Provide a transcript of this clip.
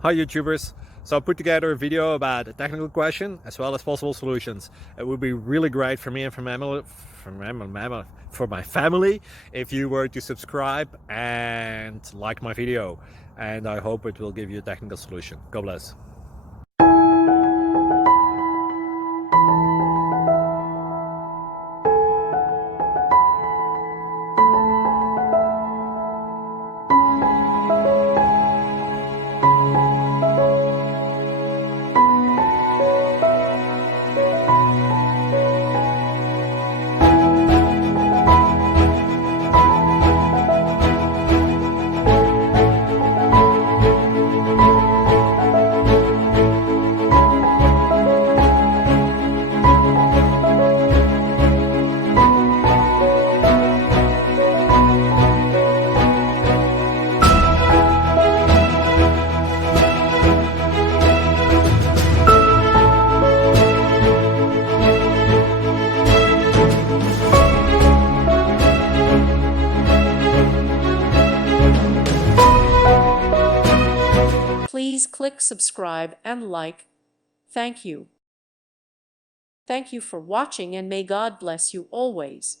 Hi YouTubers! So I put together a video about a technical question as well as possible solutions. It would be really great for me and for my family if you were to subscribe and like my video, and I hope it will give you a technical solution. God bless. Please click subscribe and like. Thank you. Thank you for watching, and may God bless you always.